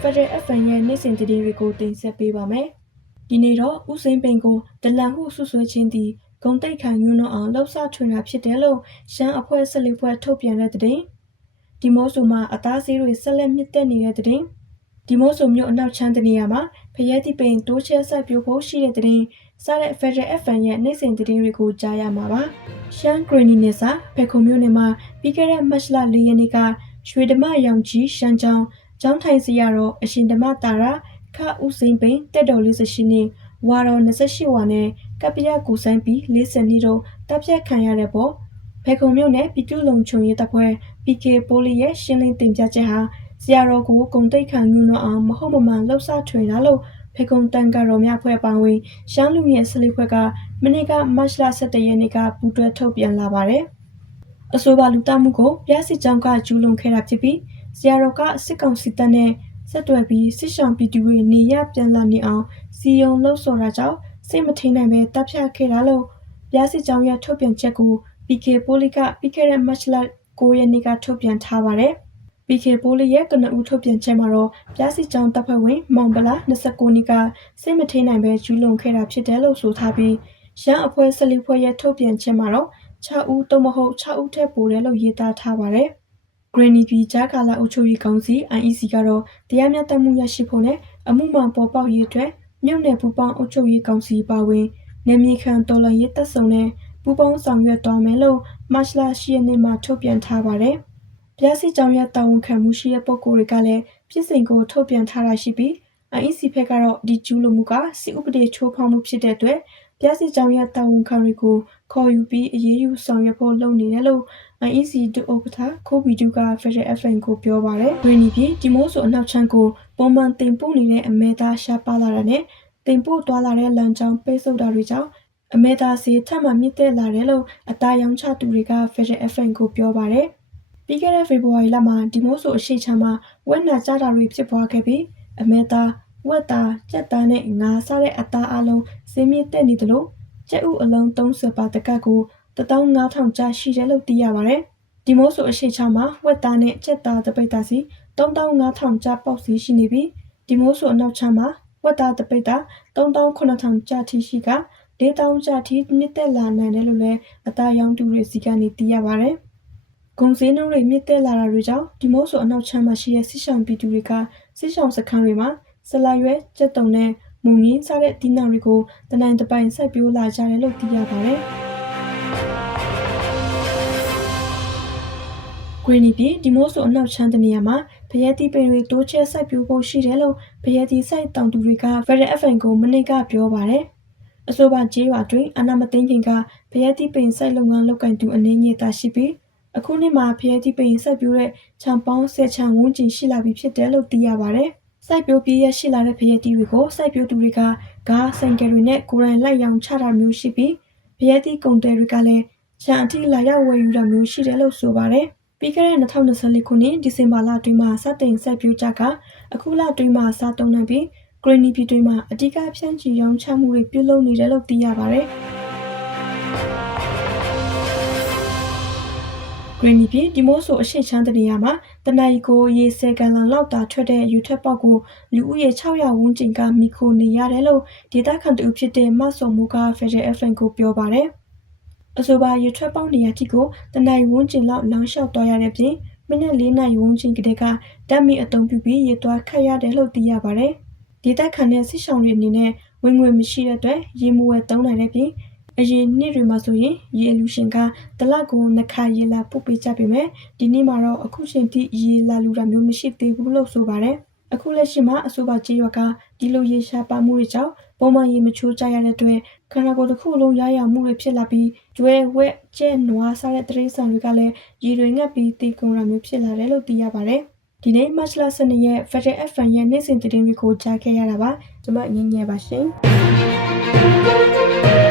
Federal FM ရဲ့နေ့စဉ်သတင်းတွေကိုတင်ဆက်ပေးပါမယ်။ဒီနေ့တော့ဦးစိန်ပိန်ကိုဒလန်ဟုဆွဆွဲခြင်းသည်ဂုံတိတ်ခံညွန်းတော့အောင်လှုပ်ဆထွင်တာဖြစ်တယ်လို့ရှမ်းအဖွဲ့ဆက်လက်ဖွဲ့ထုတ်ပြန်တဲ့သတင်း။ဒီမိုးဆိုမှာအသားစေးတွေဆက်လက်မြင့်တက်နေတဲ့သတင်း။ဒီမိုးဆိုမျိုးအနောက်ချမ်းတနေရာမှာဖရဲတိပိန်တိုးချဲစိုက်ပြိုးဖို့ရှိတဲ့သတင်းစားတဲ့ Federal FM ရဲ့နေ့စဉ်သတင်းတွေကိုကြားရမှာပါ။ရှမ်းဂရနီနေစာဖေခုံမျိုးနယ်မှာပြီးခဲ့တဲ့မတ်လ၄ရက်နေ့ကရွှေဓမ္မရောင်ကြီးရှမ်းချောင်း ကျောင်းထိုင်စီရတော့အရှင်ဓမ္မတာရခဦးစိန်ပိန်တက်တော်လေးစရှိနေဝါတော်28ဝါနဲ့ကပ္ပယကူဆိုင်ပြီး40နှစ်တို့တပ်ဖြတ်ခံရတဲ့ပေါ်ဖေခုံမြို့နယ်ပြည်သူ့လုံခြုံရေးတပ်ဖွဲ့ PK ပိုလီရဲ့ရှင်းလင်းတင်ပြချက်ဟာဆရာတော်ကိုဂုံတိတ်ခံညွှန်းတော့အောင်မဟုတ်မမှန်လှုပ်ရှားထွေတာလို့ဖေကုံတန်ကတော်များဖွဲ့ပါဝင်ရှမ်းလူငယ်စလိဖွဲ့ကမနေ့ကမတ်လ17ရက်နေ့ကပူးတွဲထုတ်ပြန်လာပါတယ်။အဆိုပါလူတမှုကိုပြားစစ်ကြောင်းကကျူးလွန်ခဲ့တာဖြစ်ပြီး ဆရာတော်ကစစ်ကောင်စီတပ်နဲ့ဆက်တွယ်ပြီးစစ်ဆောင်ပြည်သူတွေနေရပြန်လာနေအောင်စီယုံလှုပ်ဆော်တာကြောင့်စိတ်မထိန်နိုင်ပဲတပ်ဖြတ်ခဲ့တာလို့ပြားစစ်ကြောင်းရဲ့ထုတ်ပြန်ချက်ကို PK ပိုလီကပြီးခဲ့တဲ့မတ်လ9ရက်နေ့ကထုတ်ပြန်ထားပါတယ်။ PK ပိုလီရဲ့ကနဦးထုတ်ပြန်ချက်မှာတော့ပြားစစ်ကြောင်းတပ်ဖွဲ့ဝင်မောင်ပလာ29နှစ်ကစိတ်မထိန်နိုင်ပဲကျူးလွန်ခဲ့တာဖြစ်တယ်လို့ဆိုထားပြီးရန်အဖွဲ့ဆက်လီဖွဲ့ရဲ့ထုတ်ပြန်ချက်မှာတော့6ဦးတုံးမဟုတ်6ဦးထက်ပိုတယ်လို့ရေးသားထားပါတယ်။ Granny P ဂျာကာလာအုပ်ချုပ်ရေးကောင်စီ IEC ကတော့တရားမျှတမှုရရှိဖို့နဲ့အမှုမှန်ပေါ်ပေါက်ရေးအတွက်မြို့နယ်ပူပေါင်းအုပ်ချုပ်ရေးကောင်စီပါဝင်နယ်မြေခံတော်လှန်ရေးတပ်ဆောင်နဲ့ပူပေါင်းဆောင်ရွက်သွားမယ်လို့မတ်လ10ရက်နေ့မှာထုတ်ပြန်ထားပါတယ်။ပြားစီကြောင်ရဲ့တာဝန်ခံမှုရှိတဲ့ပုဂ္ဂိုလ်တွေကလည်းပြည်စင်ကိုထုတ်ပြန်ထားတာရှိပြီး IEC ဘက်ကတော့ဒီကျူးလွန်မှုကစစ်ဥပဒေချိုးဖောက်မှုဖြစ်တဲ့အတွက် ပြားစီကြောင်ရဲ့တာဝန်ခံတွေကိုခေါ်ယူပြီးအရေးယူဆောင်ရွက်ဖို့လုပ်နေတယ်လို့ IEC ဒုဥက္ကဋ္ဌခိုးဘီဒူက Federal FM ကိုပြောပါတယ်။ဂရင်းနီပြည်ဒီမိုးဆိုအနောက်ချမ်းကိုပုံမှန်တင်ပို့နေတဲ့အမဲသားရှားပါလာတာနဲ့တင်ပို့သွားလာတဲ့လမ်းကြောင်းပိတ်ဆို့တာတွေကြောင့်အမဲသားစီထပ်မမြင့်တက်လာတယ်လို့အသားရောင်းချသူတွေက Federal FM ကိုပြောပါတယ်။ပြီးခဲ့တဲ့ဖေဖော်ဝါရီလမှာဒီမိုးဆိုအရှိချမ်းမှာဝက်နာကြတာတွေဖြစ်ပွားခဲ့ပြီးအမဲသား ဝက်သားကြက်သားနဲ့ငါးစားတဲ့အသားအလုံးစင်းမြင့်တက်နေတယ်လို့ကျက်ဥအလုံး30ပါတကတ်ကို15000ကျရှိတယ်လို့သိရပါတယ်။ဒီမိုးဆိုအရှိချမ်းမှာဝက်သားနဲ့ကြက်သားတပိတ်သားစီ15000ကျပေါက်စီရှိနေပြီးဒီမိုးဆိုအနောက်ချမ်းမှာဝက်သားတပိတ်သား38000ကျထိရှိက4000ကျထိမြင့်တက်လာနိုင်တယ်လို့လည်းအသားရောင်းသူတွေစီကနေသိရပါတယ်။ဂုံစင်းနှုန်းတွေမြင့်တက်လာတာတွေကြောင့်ဒီမိုးဆိုအနောက်ချမ်းမှာရှိတဲ့စစ်ဆောင်ပြည်သူတွေကစစ်ဆောင်စခန်းတွေမှာ ဆလာရွဲကျက်တုံနဲ့မုံငင်းစားတဲ့ဒီနာတွေကိုတနိုင်တပိုင်ဆက်ပြိုးလာကြတယ်လို့သိရပါတယ်။ဂရီနီပြည်ဒီမိုးဆိုအနောက်ချမ်းတနေရာမှာဖရဲတီပင်တွေတိုးချဲစိုက်ပြိုးဖို့ရှိတယ်လို့ဖရဲတီစိုက်တောင်သူတွေက Federal FM ကိုမနေ့ကပြောပါတယ်။အဆိုပါကျေးရွာတွင်အနာမသိန်းခင်ကဖရဲတီပင်စိုက်လုပ်ငန်းလုပ်ကင်သူအနေငယ်သာရှိပြီးအခုနှစ်မှာဖရဲတီပင်စိုက်ပြိုးတဲ့ခြံပေါင်း10ခြံဝန်းကျင်ရှိလာပြီဖြစ်တယ်လို့သိရပါတယ်။ စိုက်ပျိုးပြီးရရှိလာတဲ့ဖရဲတီတွေကိုစိုက်ပျိုးသူတွေကဂါးဆိုင်ကယ်တွေနဲ့ကိုယ်တိုင်လိုက်ရောင်းချတာမျိုးရှိပြီးဖရဲတီကုန်တယ်တွေကလည်းခြံအထိလာရောက်ဝယ်ယူတာမျိုးရှိတယ်လို့ဆိုပါတယ်။ပြီးခဲ့တဲ့2024ခုနှစ်ဒီဇင်ဘာလအတွင်းမှာစတင်ဆက်ပြိုးကြကအခုလအတွင်းမှာစတုံးနိုင်ပြီးဂရနီပြည်တွင်မှာအဓိကဖြန့်ချီရောင်းချမှုတွေပြုလုပ်နေတယ်လို့သိရပါတယ်။ဂရနီပြည်ဒီမိုးဆိုအရှိချမ်းတနေရာမှာ တနအီကိုရေဆယ်ဂန်လန်လောက်တာထွက်တဲ့ယူထက်ပေါက်ကိုလူဦးရေ600ဝန်းကျင်ကမိခိုနေရတယ်လို့ဒေတာခန်တူဖြစ်တဲ့မဆော်မူက Federal FM ကိုပြောပါတယ်။အဆိုပါယူထက်ပေါက်နေရာထိကိုတနအီဝန်းကျင်လောက်လောင်းလျှောက်သွားရတဲ့ပြင်မိနစ်၄နာရီဝန်းကျင်ကတည်းကတက်မီအုံပြုပြီးရေသွားခတ်ရတယ်လို့သိရပါတယ်။ဒေတာခန်တဲ့စစ်ဆောင်တွေအနေနဲ့ဝင်ငွေမရှိတဲ့အတွက်ရေမဝဲသုံးနိုင်တဲ့ပြင် အရင်နှစ်တွေမှာဆိုရင်ရေအလူရှင်ကတလကိုနှစ်ခါရေလာပုတ်ပေးကြပေမဲ့ဒီနေ့မှာတော့အခုချိန်ထိရေလာလူတာမျိုးမရှိသေးဘူးလို့ဆိုပါတယ်။အခုလက်ရှိမှာအဆိုပါကြေးရွာကဒီလိုရေရှားပါမှုတွေကြောင့်ပုံမှန်ရေမချိုးကြရတဲ့အတွက်ခန္ဓာကိုယ်တစ်ခုလုံးရရမှုတွေဖြစ်လာပြီးကျွဲဝက်ကျဲနွားစားတဲ့တရိษံတွေကလည်းရေတွေငတ်ပြီးတီကုန်ရမျိုးဖြစ်လာတယ်လို့သိရပါတယ်။ဒီနေ့မတ်လ12ရက် Federal FM ရဲ့နေ့စဉ်သတင်းတွေကိုကြားခဲ့ရတာပါ။ကျွန်မငင်းငယ်ပါရှင်။